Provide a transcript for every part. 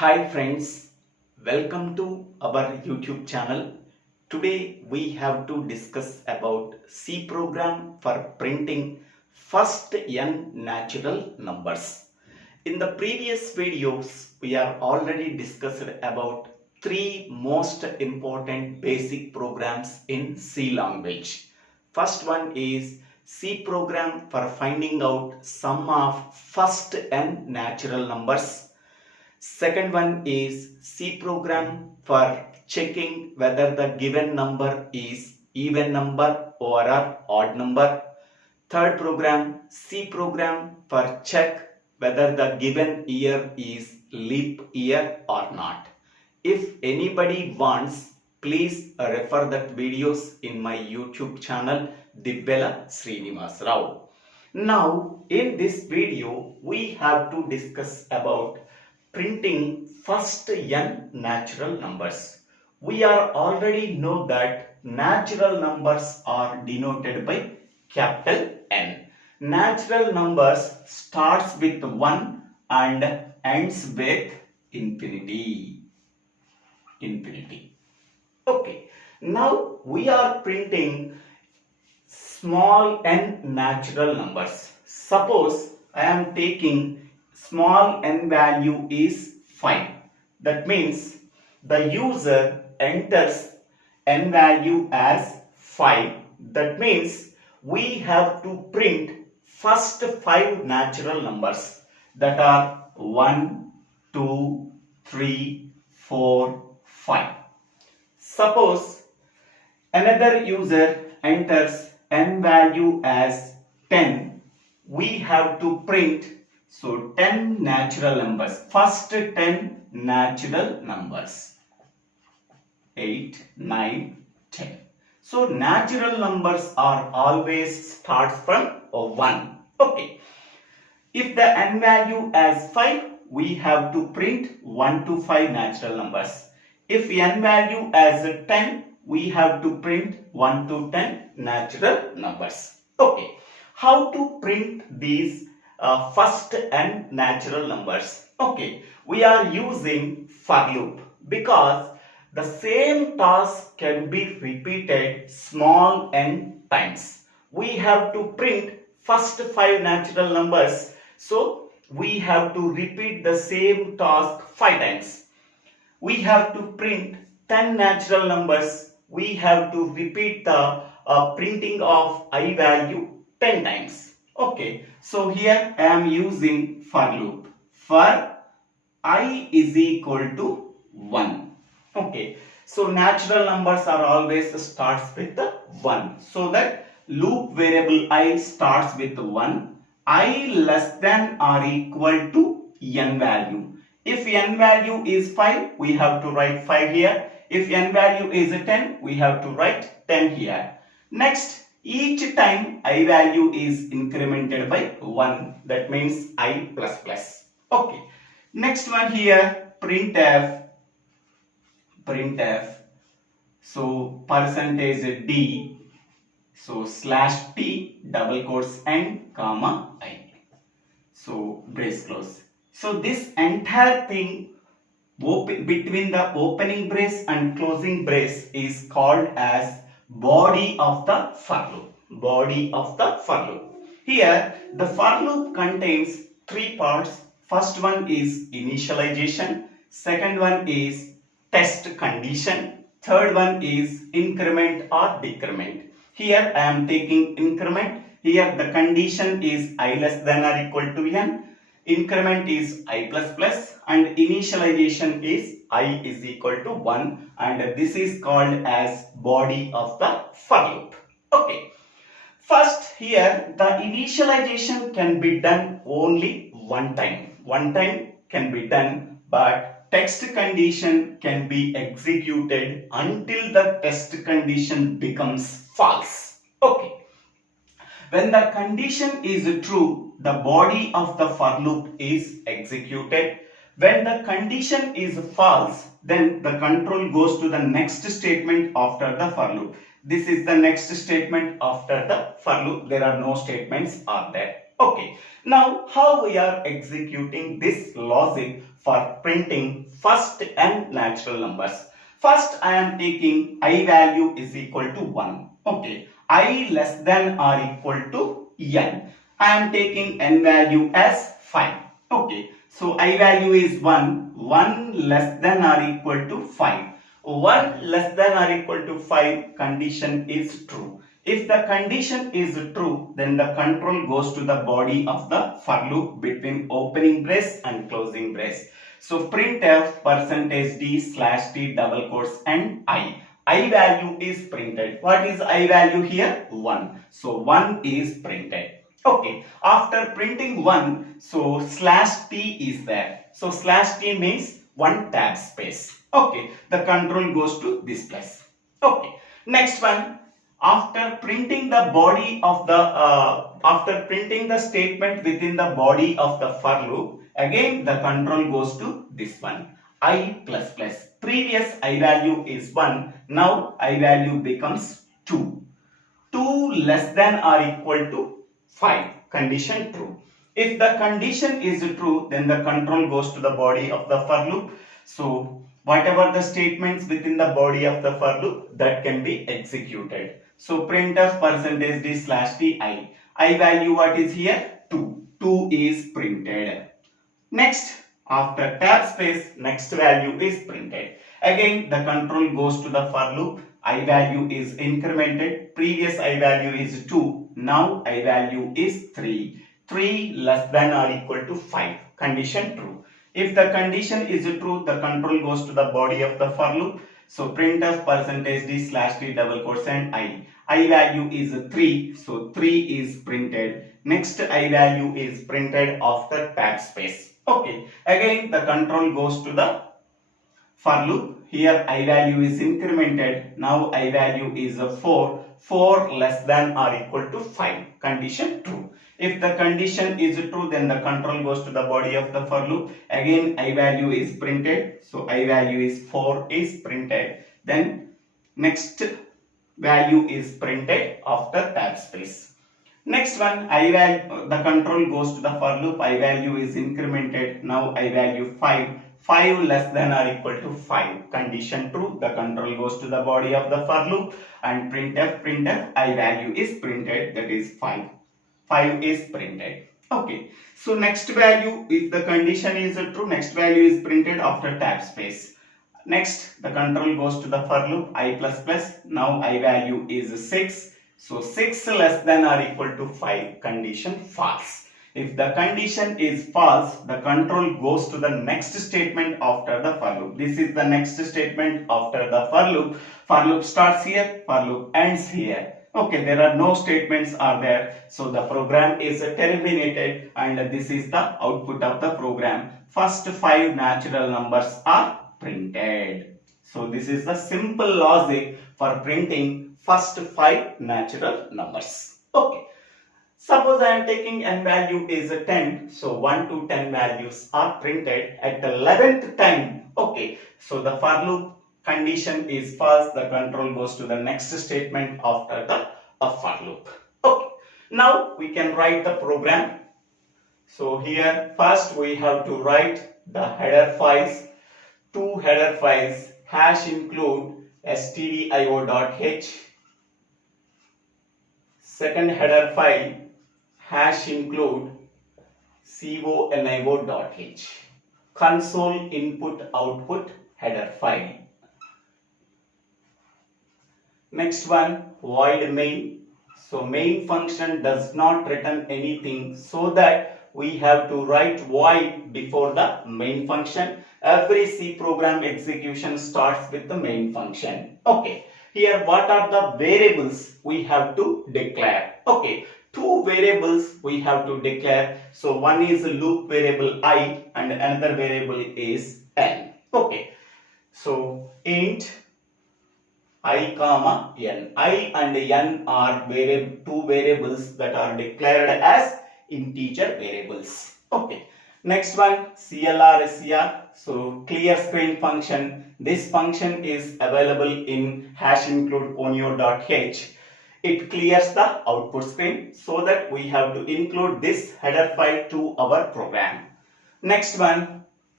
Hi friends, welcome to our YouTube channel. Today we have to discuss about C program for printing first n natural numbers. In the previous videos we are already discussed about three most important basic programs in C language. First one is C program for finding out sum of first n natural numbers. Second one is C program for checking whether the given number is even number or odd number. Third program, C program for check whether the given year is leap year or not. If anybody wants, please refer that videos in my YouTube channel Divvela SRINIVASA. Now in this video we have to discuss about printing first n natural numbers. We are already know that natural numbers are denoted by capital N. Natural numbers starts with 1 and ends with infinity. Okay, now we are printing small n natural numbers. Suppose I am taking small n value is 5. That means the user enters n value as 5. That means we have to print first 5 natural numbers that are 1, 2, 3, 4, 5. Suppose another user enters n value as 10. We have to print 10 natural numbers. First 10 natural numbers. 8, 9, 10. So natural numbers are always starts from 1. Okay. If the n value as 5, we have to print 1 to 5 natural numbers. If n value as 10, we have to print 1 to 10 natural numbers. Okay. How to print these first n natural numbers? Okay, we are using for loop because the same task can be repeated small n times. We have to print first 5 natural numbers, so we have to repeat the same task 5 times. We have to print 10 natural numbers. We have to repeat the printing of I value 10 times. Okay, so here I am using for loop for I is equal to 1. Okay, so natural numbers are always starts with 1. So that loop variable I starts with 1. I less than or equal to n value. If n value is 5, we have to write 5 here. If n value is 10, we have to write 10 here. Next, each time I value is incremented by 1. That means I plus plus. Okay. Next one here, printf. So percentage D. So slash T double quotes N comma I. So brace close. So this entire thing between the opening brace and closing brace is called as body of the for loop. Body of the for loop. Here the for loop contains 3 parts. First one is initialization. Second one is test condition. Third one is increment or decrement. Here I am taking increment. Here the condition is I less than or equal to n. Increment is I plus plus and initialization is I is equal to 1, and this is called as body of the for loop. Okay. First here the initialization can be done only one time. One time can be done, but text condition can be executed until the test condition becomes false. Okay. When the condition is true, the body of the for loop is executed. When the condition is false, then the control goes to the next statement after the for loop. This is the next statement after the for loop. There are no statements are there. Okay. Now, how we are executing this logic for printing first n natural numbers. First I am taking I value is equal to 1. Okay, I less than or equal to n. I am taking n value as 5. Okay, so I value is 1. 1 less than or equal to 5. 1 less than or equal to 5 condition is true. If the condition is true, then the control goes to the body of the for loop between opening brace and closing brace. So printf %d/t double quotes and I. I value is printed. What is I value here? 1. So 1 is printed. Okay, after printing 1, so /t is there. So /t means one tab space. Okay, the control goes to this place. Okay, next one. After printing the body of the after printing the statement within the body of the for loop, again the control goes to this one, I plus plus. Previous I value is 1, now I value becomes 2. 2 less than or equal to 5, condition true. If the condition is true, then the control goes to the body of the for loop. So whatever the statements within the body of the for loop, that can be executed. So printf %d/t I. I value what is here? 2. 2 is printed. Next, after tab space, next value is printed. Again, the control goes to the for loop. I value is incremented. Previous I value is 2. Now I value is 3. 3 less than or equal to 5. Condition true. If the condition is true, the control goes to the body of the for loop. So printf %d/t double quotes and I. I value is 3. So 3 is printed. Next I value is printed after tab space. Okay. Again the control goes to the for loop. Here I value is incremented. Now I value is 4. 4 less than or equal to 5. Condition true. If the condition is true, then the control goes to the body of the for loop. Again I value is printed. So I value is 4 is printed. Then next value is printed after tab space. Next one, the control goes to the for loop. I value is incremented. Now I value 5. 5 less than or equal to 5. Condition true. The control goes to the body of the for loop and printf I value is printed, that is 5. 5 is printed. Okay. So next value, if the condition is true, next value is printed after tab space. Next, the control goes to the for loop I plus plus. Now I value is 6. So 6 less than or equal to 5. Condition false. If the condition is false, the control goes to the next statement after the for loop. This is the next statement after the for loop. For loop starts here, for loop ends here. Okay, there are no statements are there. So the program is terminated and this is the output of the program. First 5 natural numbers are printed. So this is the simple logic for printing first 5 natural numbers. Okay. Suppose I am taking n value is 10. So 1 to 10 values are printed at the 11th time. Okay. So the for loop condition is false. The control goes to the next statement after the for loop. Okay. Now we can write the program. So here first we have to write the header files. 2 header files hash include stdio.h. Second header file hash include conio.h. Console input output header file. Next one, void main. So main function does not return anything, so that we have to write void before the main function. Every C program execution starts with the main function. Okay. Here what are the variables we have to declare? Okay. 2 variables we have to declare. So one is loop variable I and another variable is n. Okay. So int I comma n. I and n are 2 variables that are declared as integer variables. Okay. Next one, CLR. So clear screen function. This function is available in hash include conio.h. It clears the output screen, so that we have to include this header file to our program. Next one,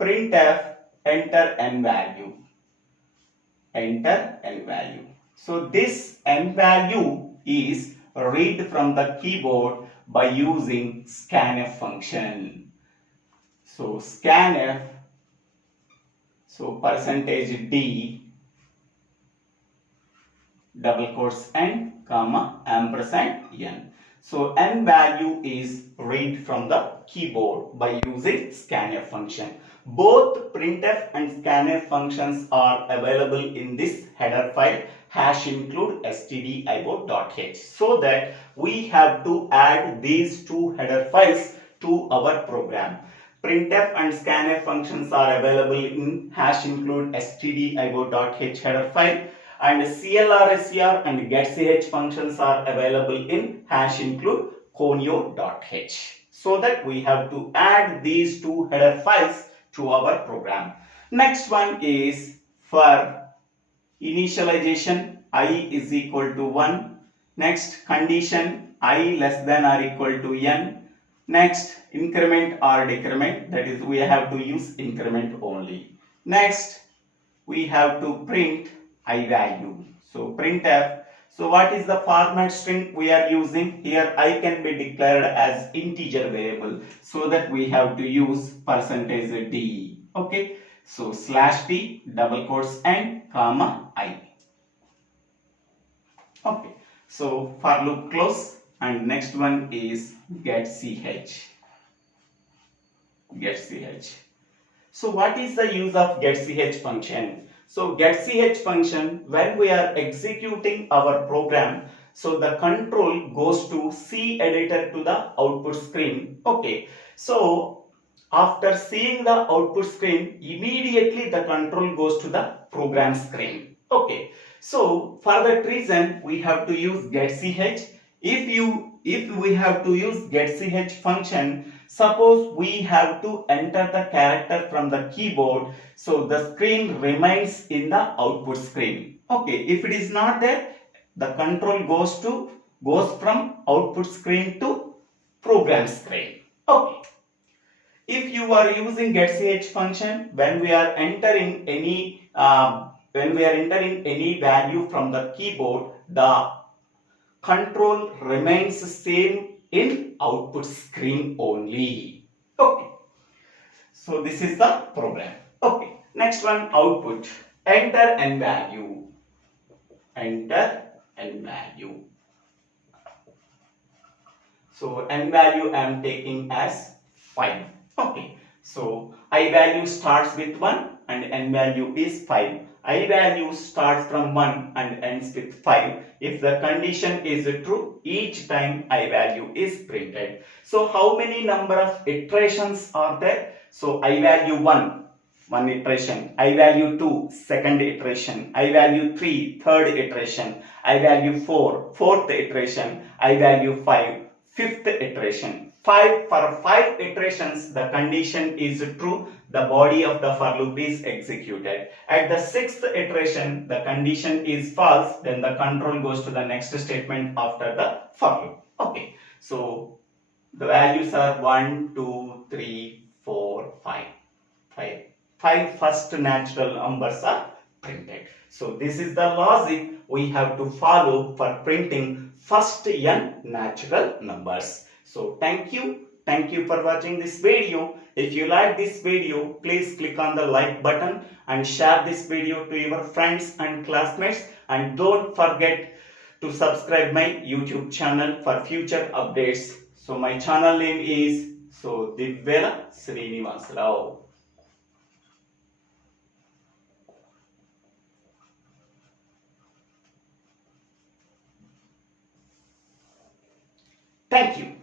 printf enter n value. Enter n value. So this n value is read from the keyboard by using scanf function. So scanf, so percentage D, double quotes n, comma, ampersand n. So n value is read from the keyboard by using scanf function. Both printf and scanf functions are available in this header file #include stdio.h. So that we have to add these two header files to our program. Printf and scanf functions are available in #include stdio.h header file, and clr, and getch functions are available in #include conio.h. So that we have to add these two header files to our program. Next one is for initialization I is equal to 1. Next condition I less than or equal to n. Next increment or decrement, that is we have to use increment only. Next we have to print I value. So printf. So what is the format string we are using? Here I can be declared as integer variable, so that we have to use percentage D. Okay. So /d, double quotes n, comma I. Okay. So for loop close, and next one is getch. So what is the use of getch function? So getch function, when we are executing our program, so the control goes to C editor to the output screen. Okay. So after seeing the output screen, immediately the control goes to the program screen. Okay. So for that reason, we have to use getch. If we have to use getch function, suppose we have to enter the character from the keyboard, so the screen remains in the output screen. Okay, if it is not there, the control goes from output screen to program screen. Okay. If you are using getch function, when we are entering any value from the keyboard, the control remains same in output screen only. Okay. So this is the program. Okay. Next one, output. Enter n value. Enter n value. So n value I am taking as 5. Okay. So I value starts with 1 and n value is 5. I value starts from 1 and ends with 5. If the condition is true, each time I value is printed. So how many number of iterations are there? So I value 1 iteration, I value 2 second iteration, I value 3 third iteration, I value 4 fourth iteration, I value 5 fifth iteration. For 5 iterations, the condition is true, the body of the for loop is executed. At the 6th iteration, the condition is false, then the control goes to the next statement after the for loop. Okay, so the values are 1, 2, 3, 4, 5. 5 first natural numbers are printed. So this is the logic we have to follow for printing first n natural numbers. So thank you for watching this video. If you like this video, please click on the like button and share this video to your friends and classmates, and don't forget to subscribe my YouTube channel for future updates. So my channel name is Divvela SRINIVASA. Thank you.